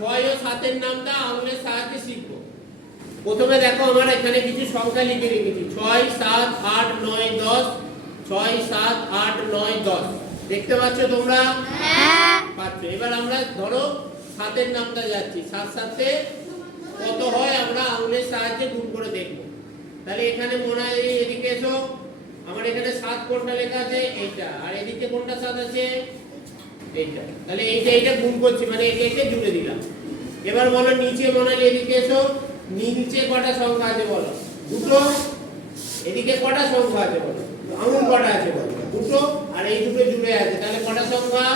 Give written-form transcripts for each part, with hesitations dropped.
ছয় ও সাতের নামটা আঙুলের সাহায্যে শিখবো। প্রথমে দেখো আমার এখানে কিছু সংখ্যা লিখে রেখেছি, 6 7 8 9 10, 6 7 8 9 10। দেখতে পাচ্ছ তোমরা? হ্যাঁ পাচ্ছ। এবার আমরা ধরো সাতের নামটা যাচ্ছি, 7 7 কত হয় আমরা আঙুলের সাহায্যে গুণ করে দেখব। তাহলে এখানে মনে হয় এদিকে এসো, আমার এখানে 7 কোনটা লেখা আছে এইটা, আর এদিকে কোনটা 7 আছে এইটা। তাহলে এইটা গুণ করছি, মানে একে জুড়ে দিলাম। এবার বলো নিচে মনে হয় এদিকে এসো, নিচে কটা সংখ্যা আছে বলো? দুটো। এদিকে কটা সংখ্যা আছে বলো? আঙুল কটা আছে বলো? দুটো। আর এই দুটো জুড়ে আছে, তাহলে কটা সংখ্যা?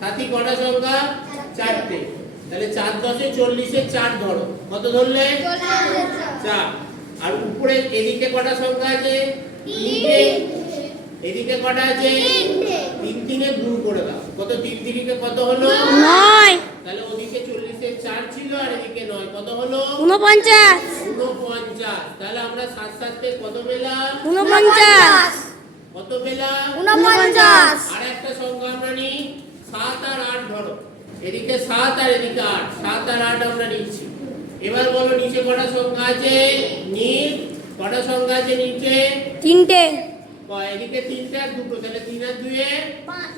সাথী কটা সংখ্যা? চারটে। তাহলে 4 10 40 4 ধরো, কত ধরলে? 4। আর উপরে এদিকে কটা সংখ্যা আছে? তিনটে। এদিকে কটা আছে? তিন। তিনে গুণ করে দাও, কত? 3 3 কত হলো? 9। তাহলে ওদিকে 40 4 ছিল আর এদিকে 9, কত হলো? 49। 49। তাহলে আমরা 7 7 কত পেলাম? 49। কত পেলাম? 49। আর একটা সংখ্যা আমরা নিই, 7 আর 8 ধরো। এদিকে 7 আর এদিকে 8, 7 আর 8 আমরা নিচ্ছি। এবার বলো নিচে কটা সংখ্যা আছে? নীল। কটা সংখ্যা আছে নিচে? 3টে। এদিকে 3টে আর 2, তাহলে 3 আর 2 এ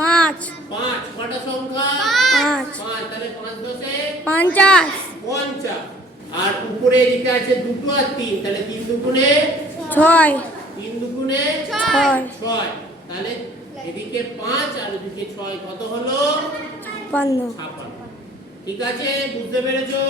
5। 5। কটা সংখ্যা? 5। 5। তাহলে 5 10 এ 50। 50। আর উপরে এদিকে আছে 2 আর 3, তাহলে 3 দুগুণে 6। 3 দুগুণে 6। 6। তাহলে এদিকে 5 আর এদিকে 6, কত হলো? 56। 56। ঠিক আছে, বুঝতে পেরেছো?